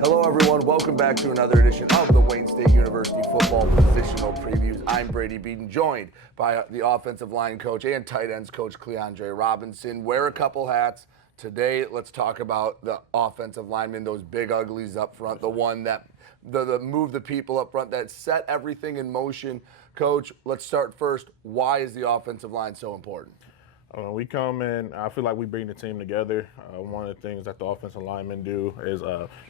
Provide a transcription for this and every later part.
Hello, everyone. Welcome back to another edition of the Wayne State University Football Positional Previews. I'm Brady Beedon, joined by the offensive line coach and tight ends coach Cleandre Robinson. Wear a couple hats. Today, let's talk about the offensive linemen, those big uglies up front, the one that the move the people up front, that set everything in motion. Coach, let's start first. Why is the offensive line so important? We come in, I feel like we bring the team together. One of the things that the offensive linemen do is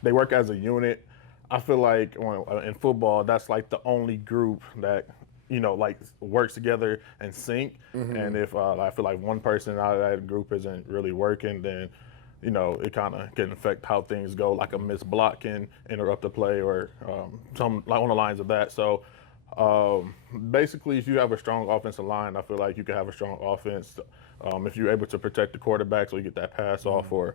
they work as a unit. I feel like in football, that's like the only group that, like works together and sync. Mm-hmm. And if I feel like one person out of that group isn't really working, then, it kind of can affect how things go, like a missed block can interrupt the play or some like on the lines of that. So basically, if you have a strong offensive line, I feel like you can have a strong offense. If you're able to protect the quarterback so you get that pass off or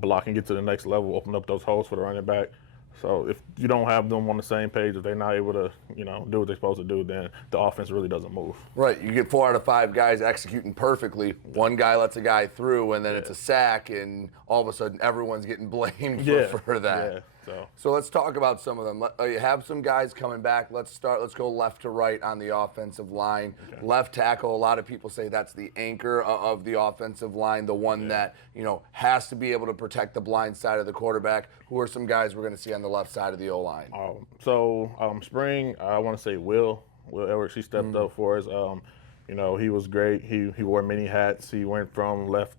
block and get to the next level, open up those holes for the running back. So if you don't have them on the same page, if they're not able to, do what they're supposed to do, then the offense really doesn't move. Right. You get 4 out of 5 guys executing perfectly. One guy lets a guy through, and then it's a sack, and all of a sudden everyone's getting blamed for that. Yeah. So let's talk about some of them. You have some guys coming back. Let's go left to right on the offensive line. Okay. Left tackle, a lot of people say that's the anchor of the offensive line, the one that, has to be able to protect the blind side of the quarterback. Who are some guys we're going to see on the left side of the O-line? Spring, I want to say Will Edwards, he stepped up for us. He was great. He wore many hats. He went from left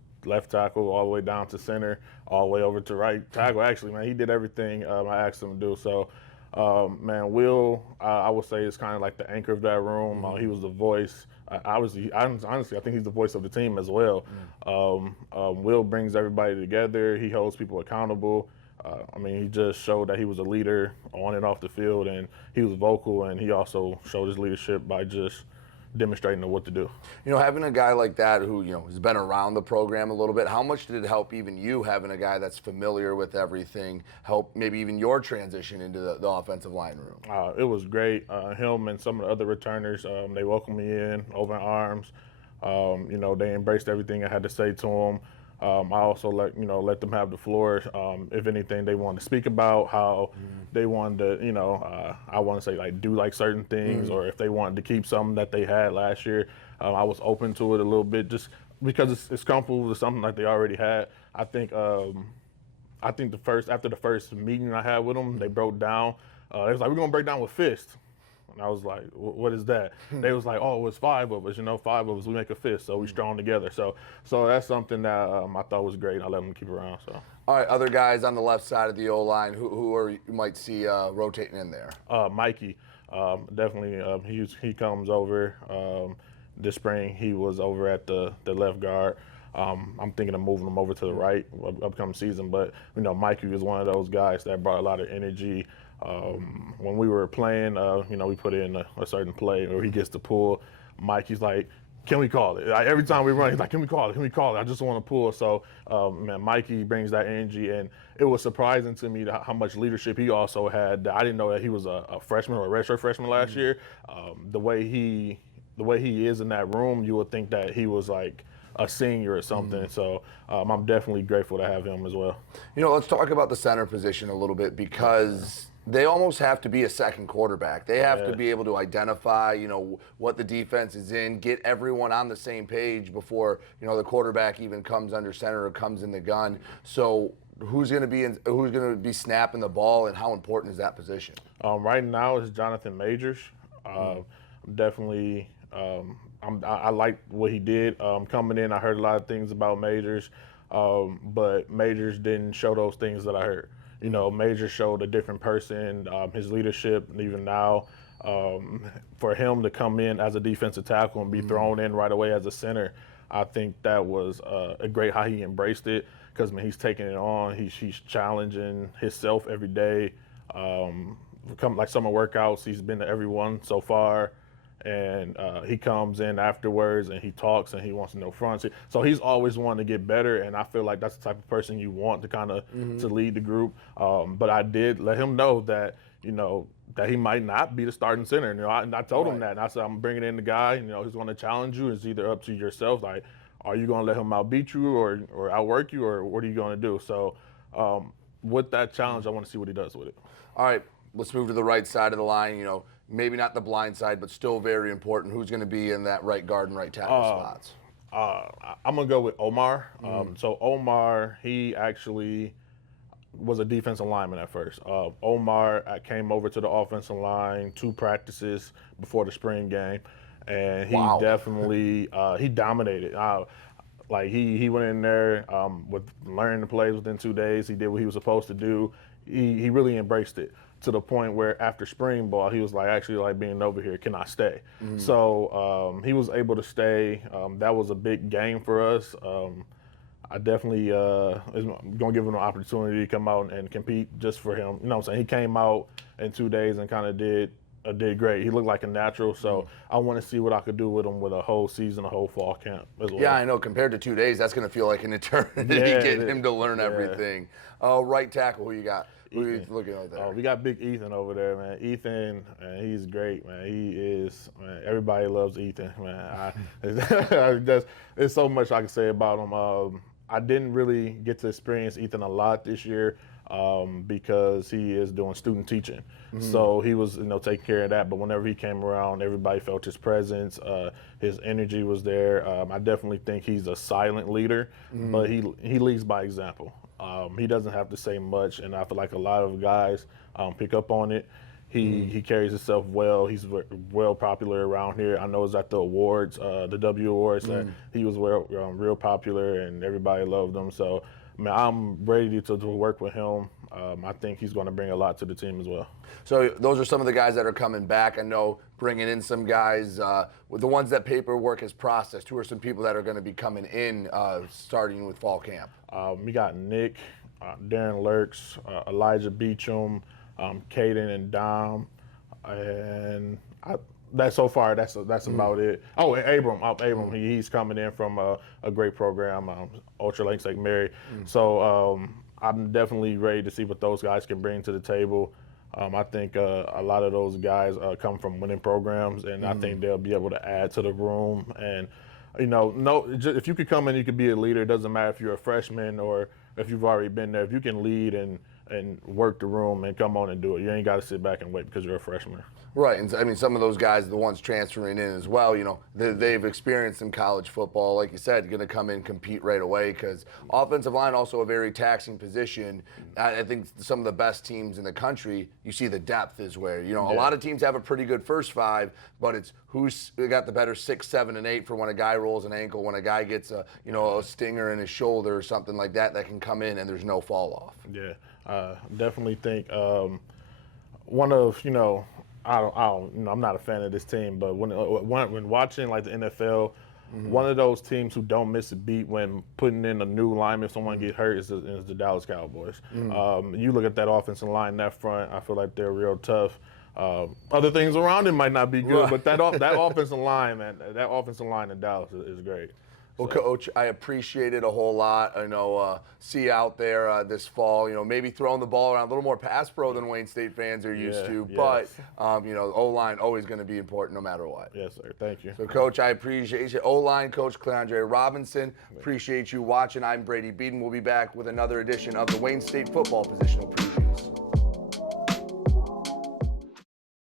tackle all the way down to center, all the way over to right tackle. Actually, man, he did everything I asked him to do. So, Will, I would say is kind of like the anchor of that room. He was the voice. Honestly, I think he's the voice of the team as well. Will brings everybody together. He holds people accountable. He just showed that he was a leader on and off the field, and he was vocal, and he also showed his leadership by just demonstrating what to do. Having a guy like that who, has been around the program a little bit, how much did it help even you having a guy that's familiar with everything, help maybe even your transition into the offensive line room? It was great. Him and some of the other returners, they welcomed me in, open arms. They embraced everything I had to say to them. I also let them have the floor. If anything, they wanted to speak about how they wanted to, I want to say do certain things, or if they wanted to keep something that they had last year. I was open to it a little bit, just because it's comfortable with something like they already had. I think after the first meeting I had with them, they broke down. They was like, we're gonna break down with fists. And I was like, what is that? They was like, oh, it was 5 of us, 5 of us, we make a fist, so we strong together. So that's something that I thought was great, and I let them keep around. So. All right, other guys on the left side of the O-line, who you might see rotating in there? Mikey, definitely, he comes over. This spring, he was over at the left guard. I'm thinking of moving him over to the right upcoming season, but Mikey was one of those guys that brought a lot of energy. When we were playing, we put in a certain play where he gets to pull. Mikey's like, can we call it? Every time we run, he's like, can we call it? Can we call it? I just want to pull. So, Mikey brings that energy, and it was surprising to me how much leadership he also had. I didn't know that he was a freshman or a redshirt freshman last year. The way he is in that room, you would think that he was like a senior or something. So I'm definitely grateful to have him as well. Let's talk about the center position a little bit, because they almost have to be a second quarterback. They have to be able to identify, what the defense is in, get everyone on the same page before, the quarterback even comes under center or comes in the gun. So who's going to be snapping the ball, and how important is that position? Right now it's Jonathan Majors. Definitely. I like what he did coming in. I heard a lot of things about Majors, but Majors didn't show those things that I heard. Majors showed a different person, his leadership, and even now, for him to come in as a defensive tackle and be thrown in right away as a center, I think that was a great how he embraced it, because he's taking it on. He's challenging himself every day. Like summer workouts, he's been to every one so far. And he comes in afterwards and he talks and he wants to know fronts. So he's always wanting to get better, and I feel like that's the type of person you want to kind of to lead the group. But I did let him know that that he might not be the starting center. I told him that, and I said, I'm bringing in the guy. Who's going to challenge you. It's either up to yourself. Like, are you going to let him outbeat you or outwork you, or what are you going to do? So with that challenge, I want to see what he does with it. All right, let's move to the right side of the line. Maybe not the blind side, but still very important. Who's going to be in that right guard and right tackle spots? I'm gonna go with Omar. So Omar, he actually was a defensive lineman at first. Omar came over to the offensive line 2 practices before the spring game, and he definitely he dominated. Like he went in there with learning the plays within 2 days. He did what he was supposed to do. He really embraced it to the point where after spring ball, he was like, actually like being over here, can I stay? So he was able to stay. That was a big game for us. I definitely is going to give him an opportunity to come out and compete just for him. You know what I'm saying? He came out in 2 days and kind of did great. He looked like a natural, so I want to see what I could do with him with a whole season, a whole fall camp as well. Yeah, I know. Compared to 2 days, that's going to feel like an eternity getting him to learn everything. Right tackle, who you got? Who are you looking at there? We got big Ethan over there, man. Ethan, man, he's great, man. He is, man, everybody loves Ethan, man. There's so much I can say about him. I didn't really get to experience Ethan a lot this year because he is doing student teaching. So he was, taking care of that. But whenever he came around, everybody felt his presence. His energy was there. I definitely think he's a silent leader, but he leads by example. He doesn't have to say much, and I feel like a lot of guys pick up on it. He carries himself well. He's well popular around here. I know it's at the awards, the W Awards, that he was real popular and everybody loved him. So, man, I'm ready to work with him. I think he's going to bring a lot to the team as well. So those are some of the guys that are coming back. I know bringing in some guys, with the ones that paperwork is processed. Who are some people that are going to be coming in starting with fall camp? We got Nick, Darren Lurks, Elijah Beecham, Caden and Dom, and that's about it. Oh, and Abram, he's coming in from a great program, Ultra Lake St. Mary. So I'm definitely ready to see what those guys can bring to the table. I think a lot of those guys come from winning programs, and I think they'll be able to add to the room. And if you could come in, you could be a leader. It doesn't matter if you're a freshman or if you've already been there. If you can lead and work the room and come on and do it. You ain't got to sit back and wait because you're a freshman. Right, and I mean, some of those guys are the ones transferring in as well. They've experienced in college football. Like you said, going to come in, compete right away because offensive line also a very taxing position. I think some of the best teams in the country, you see the depth is where, a lot of teams have a pretty good first 5, but it's who's got the better 6, 7, and 8 for when a guy rolls an ankle, when a guy gets a stinger in his shoulder or something like that can come in and there's no fall off. Yeah, definitely think one of, I'm not a fan of this team, but when watching like the NFL, one of those teams who don't miss a beat when putting in a new lineman if someone gets hurt is the Dallas Cowboys. You look at that offensive line, that front, I feel like they're real tough. Other things around it might not be good, but that offensive line, man, that offensive line in Dallas is great. Well, Coach, I appreciate it a whole lot. I know, see you out there this fall, maybe throwing the ball around a little more pass pro than Wayne State fans are used to. Yes. But, O-line always going to be important no matter what. Yes, sir. Thank you. So, Coach, I appreciate you. O-line Coach Cleandre Robinson, appreciate you watching. I'm Brady Beedon. We'll be back with another edition of the Wayne State Football Positional Preview.